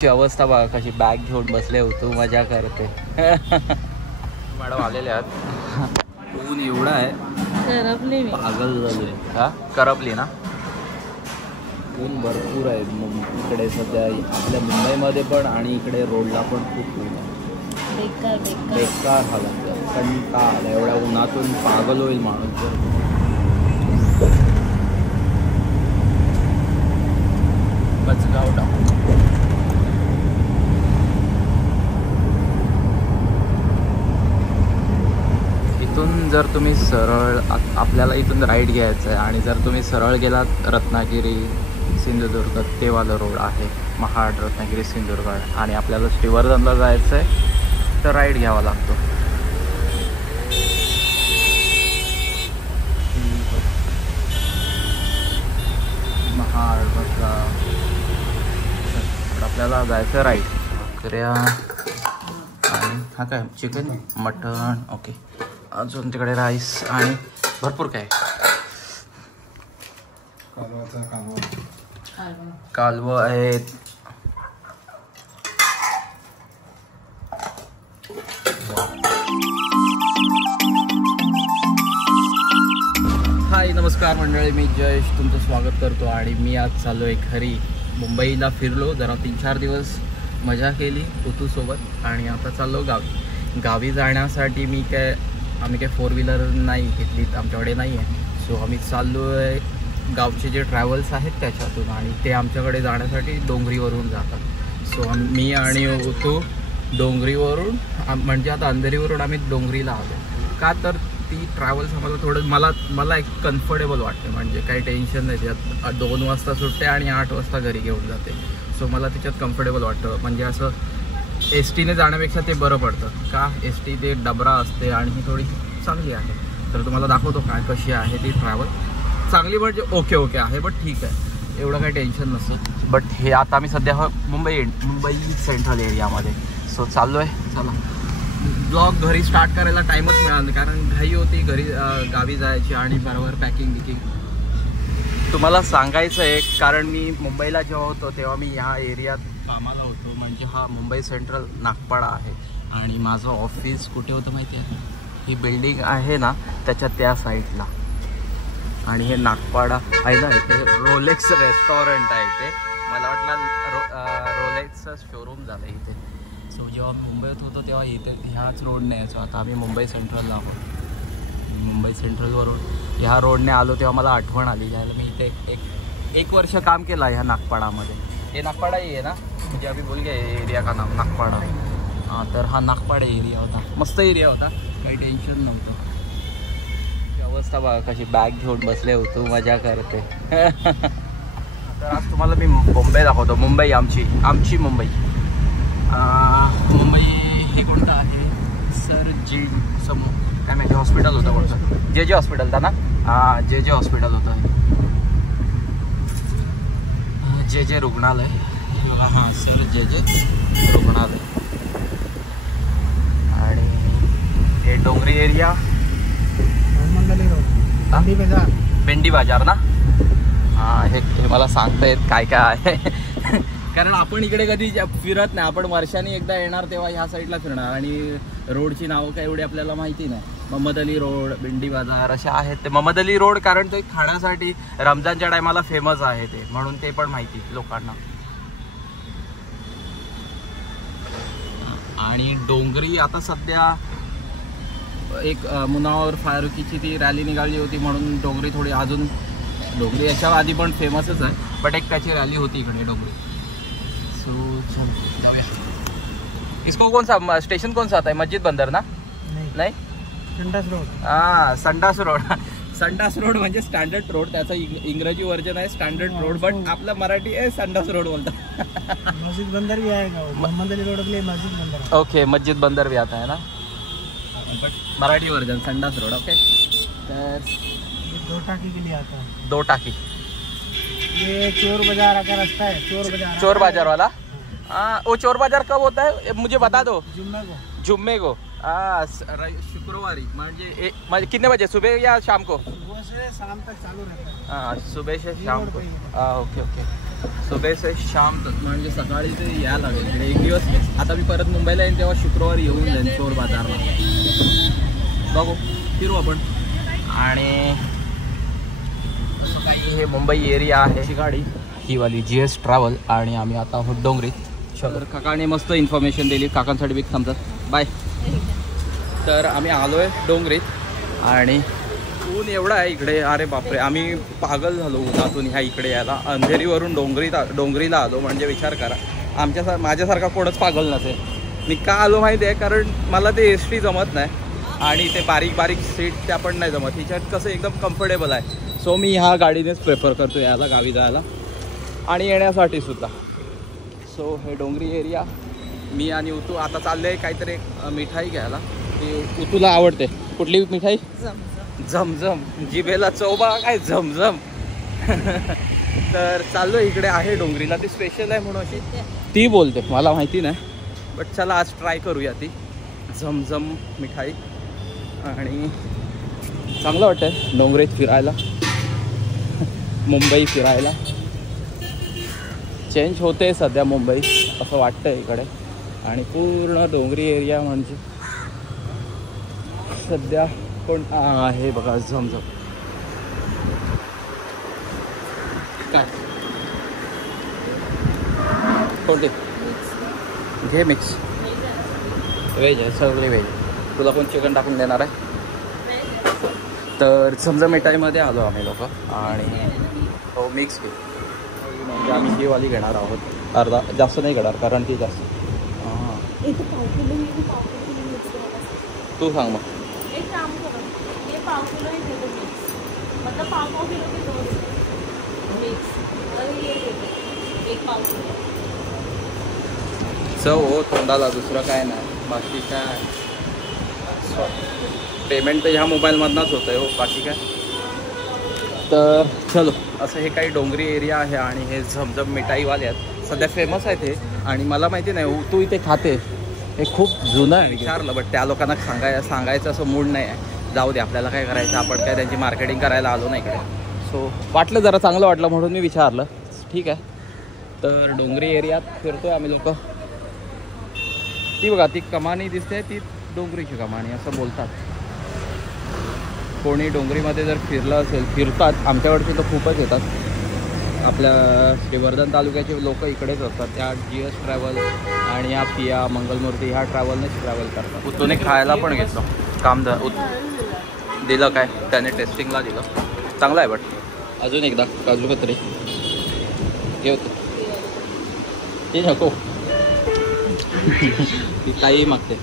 अवस्था बघा कशी, बॅग घेऊन बसले होतो, मजा करते. मॅडम आलेले आहेत. ऊन एवढा आहे करपली मी, पागल झालोय. हा करपली ना. ऊन भरपूर आहे इकडे सध्या आपल्या मुंबईमध्ये पण, आणि इकडे रोडला पण खूप ऊन आहे. बेकार बेकार बेकार हालत आहे. कंटाळा एवढ्या उन्हातून पागल होईल माणूस. बचगाव टाकू. इथून जर तुम्ही सरळ, आपल्याला इथून राईट घ्यायचं आहे, आणि जर तुम्ही सरळ गेलात रत्नागिरी सिंधुदुर्ग ते वाला रोड आहे, महाड रत्नागिरी सिंधुदुर्ग, आणि आपल्याला श्रीवर्धनला जायचं आहे तर राईट घ्यावा लागतो. महाड बसला आपल्याला जायचं राईट. भाकऱ्या आणि हा काय चिकन मटण, ओके. अजून तिकडे राईस आणि भरपूर काय, कालव आहेत. हाय नमस्कार मंडळी, मी जयेश तुमचं स्वागत करतो. आणि मी आज चाललो आहे घरी. मुंबईला फिरलो जरा 3-4 दिवस, मजा केली ऋतूसोबत, आणि आता चाललो गावी. गावी जाण्यासाठी आम्ही काय 4 व्हीलर नाही घेतली, आमच्याकडे नाही आहे. सो आम्ही चाललो आहे गावचे जे ट्रॅव्हल्स आहेत त्याच्यातून, आणि ते आमच्याकडे जाण्यासाठी डोंगरीवरून जातात. सो मी आणि ऋतू डोंगरीवरून, म्हणजे आता अंधेरीवरून आम्ही डोंगरीला आलो. का तर ती ट्रॅव्हल्स आम्हाला थोडं, मला एक कम्फर्टेबल वाटते. म्हणजे काही टेन्शन नाही त्यात. 2 वाजता सुटते आणि 8 वाजता घरी घेऊन जाते. सो मला त्याच्यात कम्फर्टेबल वाटतं. म्हणजे असं एस टीने जाण्यापेक्षा ते बरं पडतं. का एस टी ते डबरा असते, आणि ही थोडी चांगली आहे. तर तुम्हाला दाखवतो काय कशी आहे ती ट्रॅव्हल. चांगली म्हणजे ओके आहे, बट ठीक आहे, एवढं काही टेन्शन नसतं. बट हे आता आम्ही सध्या मुंबई सेंट्रल एरियामध्ये. सो चाललो आहे. चला, ब्लॉग घरी स्टार्ट करायला टाईमच मिळाला नाही, कारण घाई होती घरी गावी जायची, आणि बरोबर पॅकिंग. तुम्हाला सांगायचं आहे, कारण मी मुंबईला जेव्हा होतो तेव्हा मी ह्या एरियात कामाला होतो. म्हणजे हा मुंबई सेंट्रल नागपाडा आहे, आणि माझं ऑफिस कुठे होतं माहिती आहे? ही बिल्डिंग आहे ना त्याच्या त्या साईडला. आणि हे नागपाडा आहे ना, इथे रोलेक्स रेस्टॉरंट आहे. इथे मला वाटलं रोलेक्सचं शोरूम झालं इथे. सो जेव्हा मी मुंबईत होतो तेव्हा इथे ह्याच रोडने यायचो. आता आम्ही मुंबई सेंट्रलला आहोत. मुंबई सेंट्रलवरून ह्या रोडने आलो तेव्हा मला आठवण आली, ज्याला मी इथे एक वर्ष काम केलं ह्या नागपाडामध्ये. हे नागपाडा ही आहे ना, म्हणजे आम्ही बोल गया एरिया का नाम नागपाडा. हां, तर हा नागपाडा एरिया होता. मस्त एरिया होता, काही टेन्शन नव्हतं. अवस्था बघा कशी, बॅग घेऊन बसले होतो, मजा करते. तर आज तुम्हाला मी मुंबई दाखवतो. मुंबई आमची मुंबई. मुंबई ही कोणतं आहे सर? काय माहिती, हॉस्पिटल होतं कोणतं? जे हॉस्पिटल था ना. हां, जे हॉस्पिटल होतं. जे रुग्णालय. हां सर, जे रुग्णालय. आणि हे डोंगरी एरिया, भेंडी बाजार ना. हां, हे मला सांगता येत काय आहे. कारण आपण इकडे कधी फिरत नाही. आपण वर्षांनी एकदा येणार तेव्हा ह्या साईडला फिरणार, आणि रोडची नावं काय एवढी आपल्याला माहिती नाही. महम्मद अली रोड, भेंडी बाजार अशा आहेत. ते महम्मद अली रोड कारण ते खाण्यासाठी रमजानच्या टायमाला फेमस आहे ते, म्हणून ते पण माहिती लोकांना. आणि डोंगरी आता सध्या एक मुनावर फारुकीची ती रॅली निघाली होती, म्हणून डोंगरी थोडी अजून, डोंगरी याच्या आधी पण फेमसच आहे, बट एक त्याची रॅली होती इकडे डोंगरी. सो चल जाऊया. इसको कौन सा स्टेशन कौन सा आता है? मस्जिद बंदर ना? नाही, संडास रोड. हां, संडास रोड. संडास रोड म्हणजे स्टँडर्ड रोड, त्याचा इंग्रजी व्हर्जन आहे स्टँडर्ड रोड, बट आपला मराठी आहे संडास रोड बोलतात. मस्जिद बंदर भी आएगा, मोहम्मद अली रोड के लिए मस्जिद बंदर. ओके, मस्जिद बंदर भी आता है ना, बट मराठी वर्जन संडास रोड. ओके, तर 2 टाकी के लिए आता है. 2 टाकी. ये चोर बाजार का रास्ता है. चोर बाजार वाला. हाँ, वो चोर बाजार कब होता है मुझे बता दो. जुम्मे को. शुक्रवारी. म्हणजे कितने बजे, सुबह या शाम को? सुबह से शाम तक चालू रहता है. हाँ, सुबह से शाम को. हाँ, ओके. सुबह से शाम तक म्हणजे सकाळी ते यायला लागेल इकडे एक दिवस. आता मी परत मुंबईला येईन तेव्हा शुक्रवारी येऊन जाईन चोर बाजारला. बघू फिरू आपण. आणि काही हे मुंबई एरिया आहे. ही गाडी ही वाली GS ट्रॅव्हल आणि आम्ही आता आहोत डोंगरीत. तर काकाने मस्त इन्फॉर्मेशन दिली. काकांसाठी बिग थांबतात. बाय. तर आम्ही आलो आहे डोंगरीत आणि ऊन एवढा आहे इकडे. अरे बापरे, आम्ही पागल झालो उन्हातून ह्या इकडे यायला. अंधेरीवरून डोंगरीला आलो म्हणजे विचार करा माझ्यासारखा कोणच पागल नसेल. मी का आलो माहिती आहे, कारण मला ते ST जमत नाही आणि ते बारीक बारीक सीट त्या पण नाही जमत. हिच्यात कसं एकदम कम्फर्टेबल आहे. सो मी ह्या गाडीनेच प्रेफर करतो यायला गावी जायला आणि येण्यासाठी सुद्धा. सो हे डोंगरी एरिया. मी आणि उतू आता चालले काहीतरी मिठाई घ्यायला. ती उतूला आवडते. कुठली मिठाई? झमझम. जिभेला चौबा काय झमझम. तर चाललो इकडे आहे डोंगरीला. ती स्पेशल आहे म्हणून अशी ती बोलते. मला माहिती नाही बट चला आज ट्राय करूया ती झमझम मिठाई. आणि चांगलं वाटतं डोंगरीत फिरायला, मुंबई फिरायला. चेंज होते सध्या मुंबई असं वाटतं इकडे. आणि पूर्ण डोंगरी एरिया म्हणजे सध्या कोण आहे बघा झमझम. काय कोणते घे मिक्स. व्हेज आहे सगळे व्हेज. तुला कोण चिकन टाकून देणार आहे? तर झमझम मिठाईमध्ये आलो आम्ही लोक. आणि हो मिक्स घे. म्हणजे आम्ही ही वाली घेणार आहोत. अर्धा जास्त नाही घेणार कारण ती जास्त. हां तू सांग मग. एक काम करो, ये 5 किलो ही दे दो मिक्स, मतलब 5 किलो के 2 मिक्स और ये दे दो 1 पाव किलो. चव हो तोंडाला, दुसरं काय नाही. बाकी काय पेमेंट तर ह्या मोबाईलमधनंच होतं आहे हो, बाकी काय. तर चलो असं हे काही डोंगरी एरिया आहे. आणि हे झमझम मिठाईवाले आहेत सध्या फेमस आहेत हे. आणि मला माहिती नाही तू इथे खाते हे खूप जुनं आहे. विचारलं बट त्या लोकांना सांगायचं असं मूड नाही आहे. जाऊ दे आपल्याला काय करायचं, आपण काय त्यांची मार्केटिंग करायला आलो नाही इकडे. सो वाटलं जरा चांगलं वाटलं म्हणून मी विचारलं. ठीक आहे. तर डोंगरी एरियात फिरतोय आम्ही लोक. ती बघा ती कमानी दिसते ती डोंगरीची कमानी असं बोलतात. कोणी डोंगरीमध्ये जर फिरलं असेल, फिरतात आमच्याकडचे तर खूपच येतात. आपल्या श्रीवर्धन तालुक्याचे लोक इकडेच असतात. त्या GS ट्रॅव्हल आणि या पिया मंगलमूर्ती ह्या ट्रॅव्हलनेच ट्रॅव्हल करतात. उतूने खायला पण घेतलं काम दिलं काय त्याने टेस्टिंगला दिलं. चांगलं आहे. बट अजून एकदा काजू कतरी घे होतं. ती नको ती काही मागते.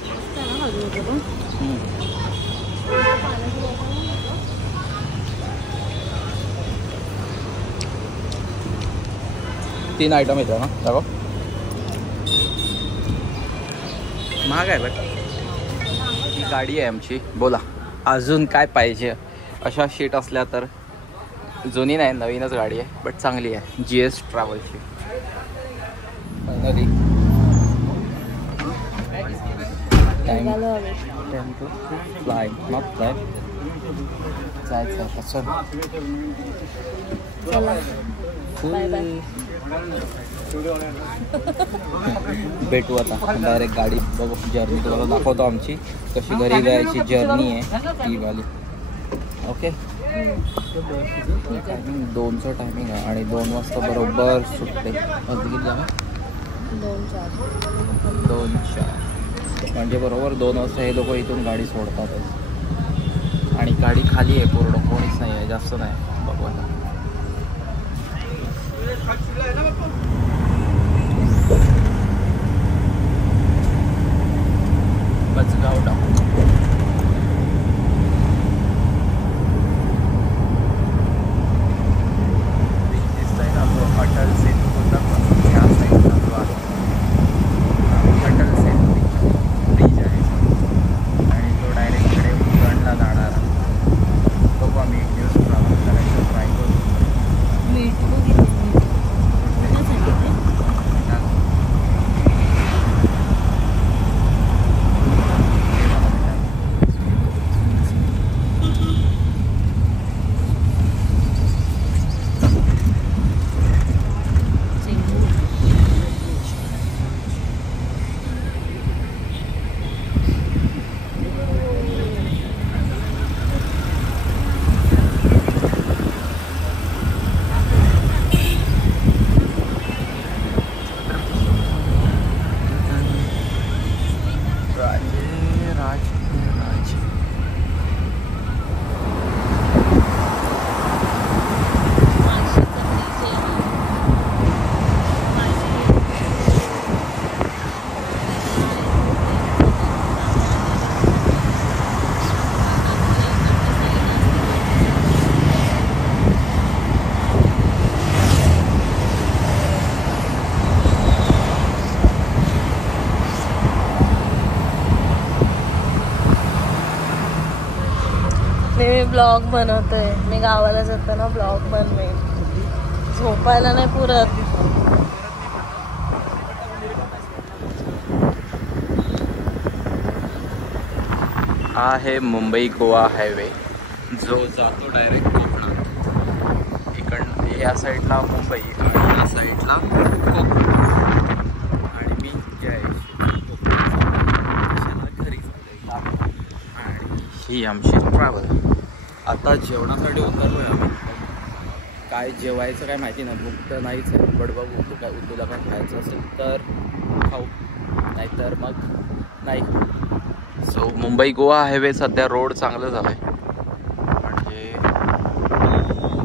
3 आयटम येतं ना दाखव. महाग आहे बट ही गाडी आहे आमची. बोला अजून काय पाहिजे. अशा शीट असल्या तर जुनी नाही नवीनच गाडी आहे बट चांगली आहे. GS ट्रॅव्हलची. Finally time to fly not fly. जायचं आहे कसं भेटू आता डायरेक्ट गाडी बघू. जर्नी तुम्हाला दाखवतो आमची कशी घरी जायची जर्नी आहे ती वाली. ओके 2चं टायमिंग आहे आणि 2 वाजता बरोबर सुटते. किती जाणार 2-4 म्हणजे बरोबर 2 वाजता हे लोक इथून गाडी सोडतातच. आणि गाडी खाली आहे पूर्ण कोणीच नाही आहे जास्त नाही. बघू आता बचगाव टाकू. दिसतंय ना तो अटल सेतू होता ह्या साईडला जो आहे अटल सेतू ब्रिज आहे आणि तो डायरेक्ट इकडे उज्जैनला जाणार. बघू आम्ही न्यूज ट्रॅव्हल करायचं ट्राय करू. आणि मी ब्लॉग बनवतोय. मी गावाला जाताना ब्लॉग बनवेन. झोपायला नाही पुरत. हा आहे मुंबई गोवा हायवे जो जातो डायरेक्ट कोकणात. इकडं या साईडला मुंबई आणि या साईडला कोकण. आणि मी जे आहे घरी चाललोय. आणि ही आमची ट्रॅव्हल. आता जेवणासाठी उतरलो आहे आम्ही. काय जेवायचं काय माहिती नाही. भूक तर नाहीच आहे. बट बघू तुला काय खायचं असेल तर खाऊ, नाहीतर मग नाही. सो मुंबई गोवा हायवे सध्या रोड चांगलं झालं आहे. म्हणजे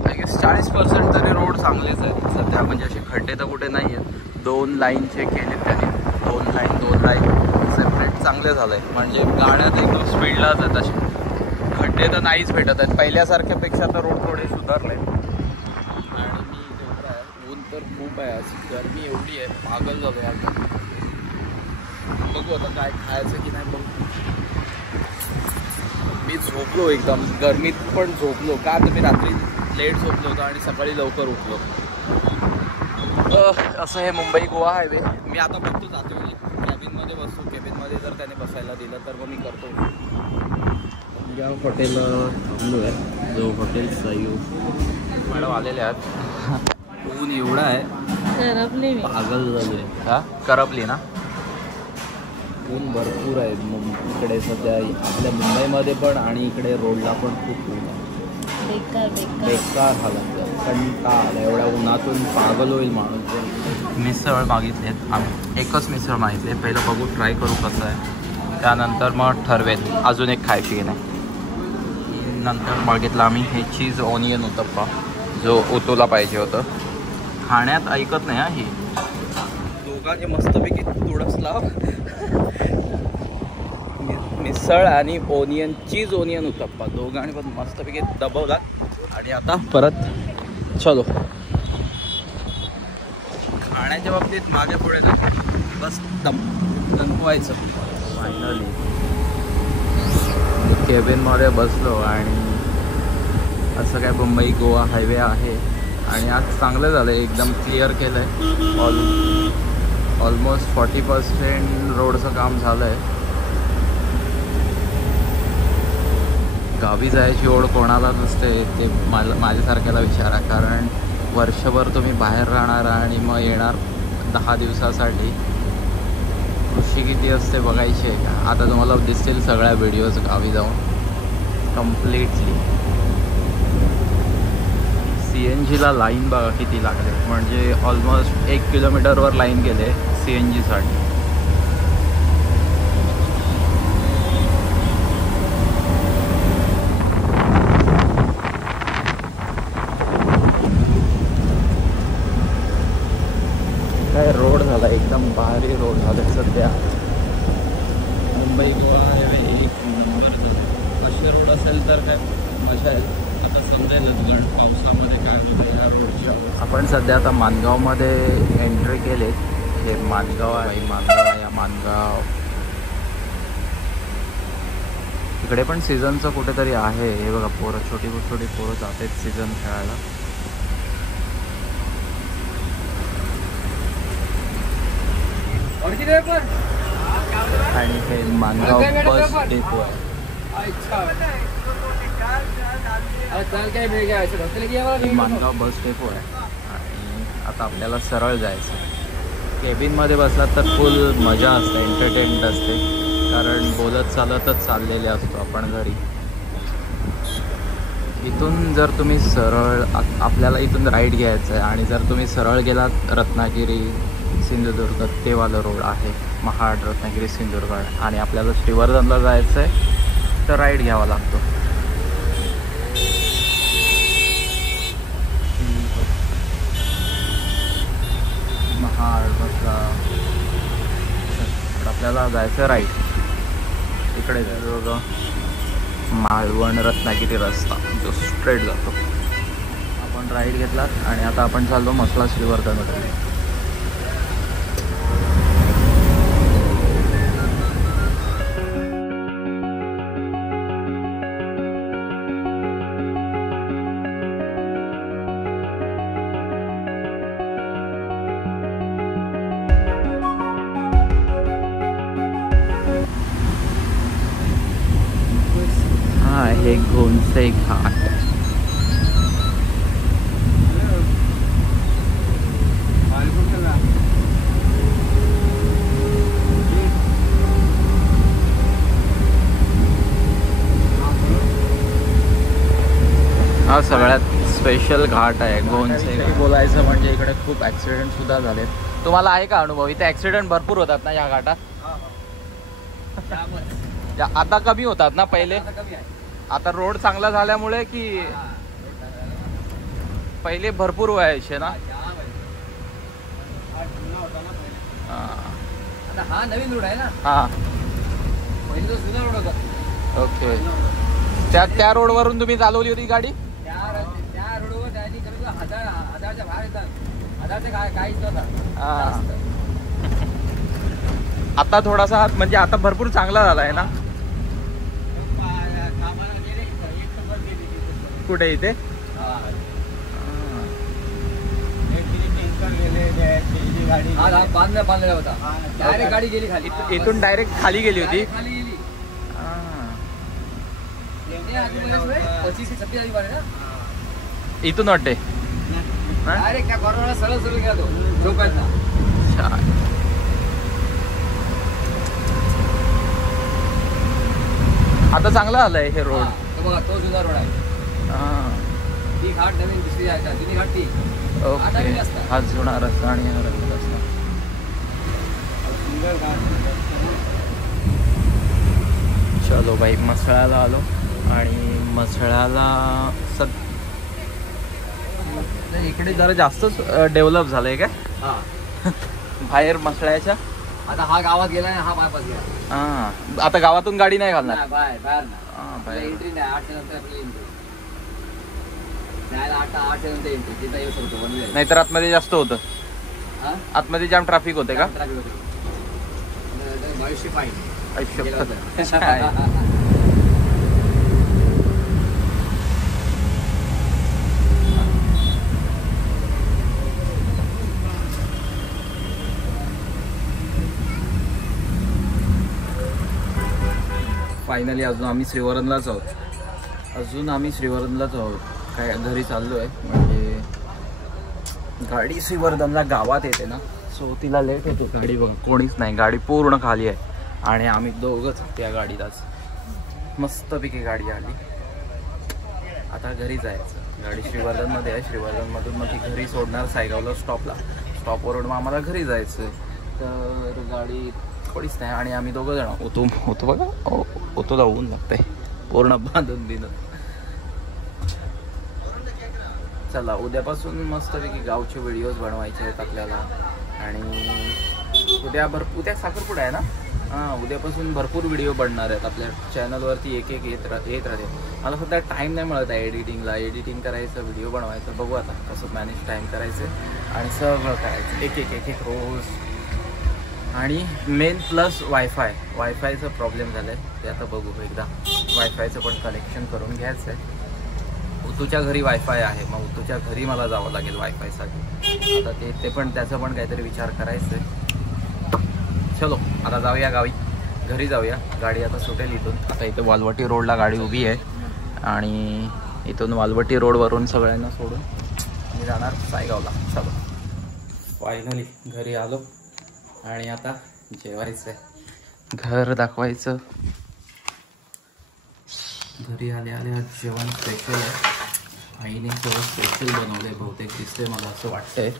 आय गेस 40% तरी रोड चांगलेच आहेत सध्या. म्हणजे असे खड्डे तर कुठे नाही आहेत. 2 लाईनचे केले त्यांनी. 2 लाईन सेपरेट चांगले झालं आहे. म्हणजे गाड्यात एकदम स्पीडलाच आहेत. असे खड्डे तर नाहीच भेटत आहेत. पहिल्यासारख्यापेक्षा तर रोड थोडे सुधारले. आणि मी झोपला आहे. ऊन तर खूप आहे आज. गरमी एवढी आहे, पागल झालो आहे. बघू आता काय खायचं की नाही बघू. मी झोपलो एकदम गरमीत पण झोपलो. का तर मी रात्री लेट झोपलो होतो आणि सकाळी लवकर उठलो. असं हे मुंबई गोवा हायवे. मी आता बघतो जातो कॅबिनमध्ये बसतो. कॅबिनमध्ये जर त्याने बसायला दिलं तर मग मी करतो. या हॉटेल थांबलो आहे जो हॉटेल सयू. मॅडम आलेले आहेत. ऊन एवढा आहे करपली मी. पागल झालो आहे. हा करपली ना. ऊन भरपूर आहे इकडे सध्या आपल्या मुंबईमध्ये पण आणि इकडे रोडला पण खूप ऊन आहे. बेकार हालत आहे. कंटाळा एवढ्या उन्हातून पागल होईल माणूस. मिसळ मागितलेत आम्ही. एकच मिसळ मागितले. पहिलं बघू ट्राय करू कसं आहे. त्यानंतर मग ठरवेल अजून एक खायची की नाही. नंतर मागितलं आम्ही हे चीज ऑनियन उत्तप्पा जो ओतोला पाहिजे होतं. खाण्यात ऐकत नाही हा. ही दोघांचे मस्तपैकी तुडसला मिसळ आणि चीज ओनियन उत्तप्पा दोघांनी पण मस्तपैकी दबवला. आणि आता परत चलो. खाण्याच्या बाबतीत मागे पुढे नाही, बस दमवायचं. फायनली केबिनमध्ये बसलो आणि असं काय मुंबई गोवा हायवे आहे. आणि आज चांगलं झालं आहे. एकदम क्लिअर केलं आहे. ऑलमोस्ट 40% रोडचं काम झालं आहे. गावी जायची ओढ कोणाला नसते ते माझ्यासारख्याला विचारा. कारण वर्षभर तुम्ही बाहेर राहणार आणि मग येणार 10 दिवसासाठी. खुशी किती असते बघायची आहे का. आता तुम्हाला दिसतील सगळ्या व्हिडिओज गावी जाऊन कम्प्लिटली. CNGला लाईन बघा किती लागले. म्हणजे ऑलमोस्ट 1 किलोमीटरवर लाईन गेले CNGसाठी. काय रोड झाला एकदम भारी रोड झाला सध्या. मुंबई गोवा हायवे एक नंबर झाला. असे रोड असेल तर काय मजा आहे. आता समजेल पावसामध्ये काय होतं या रोडच्या. आपण सध्या आता माणगावमध्ये एंट्री केले. हे माणगाव आहे. माणगाव इकडे पण सीझनचं कुठेतरी आहे. हे बघा पोरं छोटी पोरं जात आहेत सीझन खेळायला. आणि हे माणगाव बस डेपो आहे. माणगाव बस डेपो आहे. आणि आता आपल्याला सरळ जायचं. केबिनमध्ये बसलात तर फुल मजा असते, एंटरटेनमेंट असते. कारण बोलत चालतच चाललेले असतो आपण घरी. इथून जर तुम्ही सरळ आपल्याला इथून राईड घ्यायचं आहे आणि जर तुम्ही सरळ गेलात रत्नागिरी सिंधुदुर्ग तेवाला रोड आहे. महाड रत्नागिरी सिंधुदुर्ग. आणि आपल्याला श्रीवर्धनला जायचं आहे तर राईड घ्यावा लागतो. महाड बसला आपल्याला जायचं राईड. इकडे जायचं मालवण रत्नागिरी रस्ता जो स्ट्रेट जातो. आपण राईड घेतलात आणि आता आपण चाललो मसला श्रीवर्धनकडे. आहे घोणसे घाट. हा सगळ्यात स्पेशल घाट आहे घोणसे. बोलायचं म्हणजे इकडे खूप ऍक्सिडेंट सुद्धा झाले. तुम्हाला आहे का अनुभव? इथे ऍक्सिडेंट भरपूर होतात ना या घाटात. आता कमी होतात ना पहिले. आता रोड चांगला झाल्यामुळे की पहिले भरपूर व्हायचे ना. हा नवीन रोड आहे ना. हा पहिले तो जुना रोड होता. ओके. त्या रोड वरून तुम्ही चालवली होती गाडी? त्या रोडवर त्यांनी कमी हजारच्या बाहेर येतात. हजारच्या काहीच नव्हता. आता थोडासा म्हणजे आता भरपूर चांगला झाला आहे ना. कुठे इथे? बांधलेला होता. डायरेक्ट गाडी गेली खाली. इथून डायरेक्ट खाली गेली होती. खाली गेली. 25 26 बार ना. इथून वाटते डायरेक्ट त्या कॉर्नरला सरळ गेला तो चौकातला. आता चांगला झालाय हे रोड. बघा तो जुना रोड आहे. ती घाट नवीन दुसरी आहे. जुनी घाट ती. ओके. हा जुना रस्ता आणि हा रस्ता. चलो बाई मसळ्याला आलो आणि मसळ्याला इकडे जरा जास्तच डेव्हलप झालंय काय बाहेर मसळ्याच्या. आता हा गावात गेला ना. हा बायपास गेला. हा आता गावातून गाडी नाही घालणार. बाहेर ना एंट्री नाही. 8 नंतर आपली एंट्री. नाही 8 नंतर एंट्री. तिथं येऊ शकतो. नाहीतर आतमध्ये जास्त होतं. आतमध्ये जाम ट्रॅफिक होते का? 2200 फाईन. फायनली अजून आम्ही श्रीवर्धनलाच आहोत. काय घरी चाललो आहे. म्हणजे गाडी श्रीवर्धनला गावात येते ना. सो तिला लेट होतो. गाडी बघा कोणीच नाही. गाडी पूर्ण खाली आहे आणि आम्ही दोघंच त्या गाडीलाच. मस्तपैकी गाडी आली. आता घरी जायचं. गाडी श्रीवर्धनमध्ये आहे. श्रीवर्धनमधून मग ती घरी सोडणार सायगावला स्टॉपवरून मग आम्हाला घरी जायचं. तर गाडी कोणीच नाही आणि आम्ही दोघं जण होतो बघा. ओतोला ऊन लागतंय पूर्ण बांधून बिंदून. चला उद्यापासून मस्तपैकी गावचे व्हिडिओज बनवायचे आहेत आपल्याला. आणि उद्या साखरपुडा आहे ना. उद्यापासून भरपूर व्हिडिओ बनणार आहेत आपल्या चॅनलवरती. एक येत राहते. मला सध्या टाईम नाही मिळत आहे एडिटिंग करायचं, व्हिडिओ बनवायचं. बघू आता कसं मॅनेज टाईम करायचं आणि सगळं करायचं एक रोज. आणि मेन प्लस वायफायचं प्रॉब्लेम झालं आहे. ते आता बघू एकदा वायफायचं पण कनेक्शन करून घ्यायचं आहे. उतूच्या घरी वायफाय आहे. मग उतूच्या घरी मला जावं लागेल वायफायसाठी. आता ते पण त्याचं पण काहीतरी विचार करायचं आहे. चलो आता जाऊया घरी जाऊया. गाडी आता सुटेल इथून. आता इथं वालवटी रोडला गाडी उभी आहे आणि इथून वालवटी रोडवरून सगळ्यांना सोडून मी जाणार सायगावला. चलो फायनली घरी आलो आणि आता जेवायचं आहे. घर दाखवायचं. घरी आले जेवण स्पेशल आहे. आईने सगळं स्पेशल बनवलं आहे बहुतेक दिसतंय मला असं वाटतंय.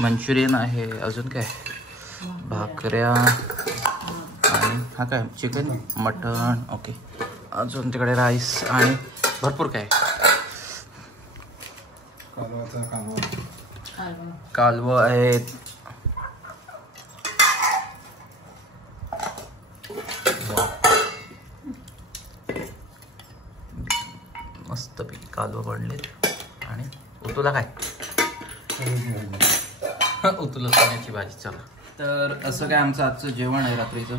मंचुरियन आहे. अजून काय भाकऱ्या आणि हा काय चिकन मटण. ओके. अजून तिकडे राईस आणि भरपूर काय. कालवं आहेत. मस्तपैकी कालवं पडलेत. आणि उतूला काय उतूला चण्याची भाजी. चला तर असं काय आमचं आजचं जेवण आहे रात्रीचं.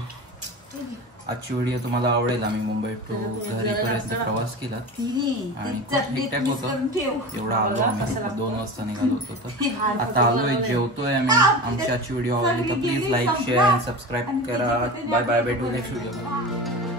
आजची व्हिडिओ तुम्हाला आवडेल. आम्ही मुंबई टू घरीपर्यंत प्रवास केला आणि खूप ठीकठाक होतं. एवढा आलो आम्ही 2 वाजता निघालो होतो. तर आता आलोय जेवतोय आम्ही. आमची आजची व्हिडिओ आवडली तर प्लीज लाईक शेअर आणि सबस्क्राईब करा. Bye bye. भेटू नेक्स्ट व्हिडिओ.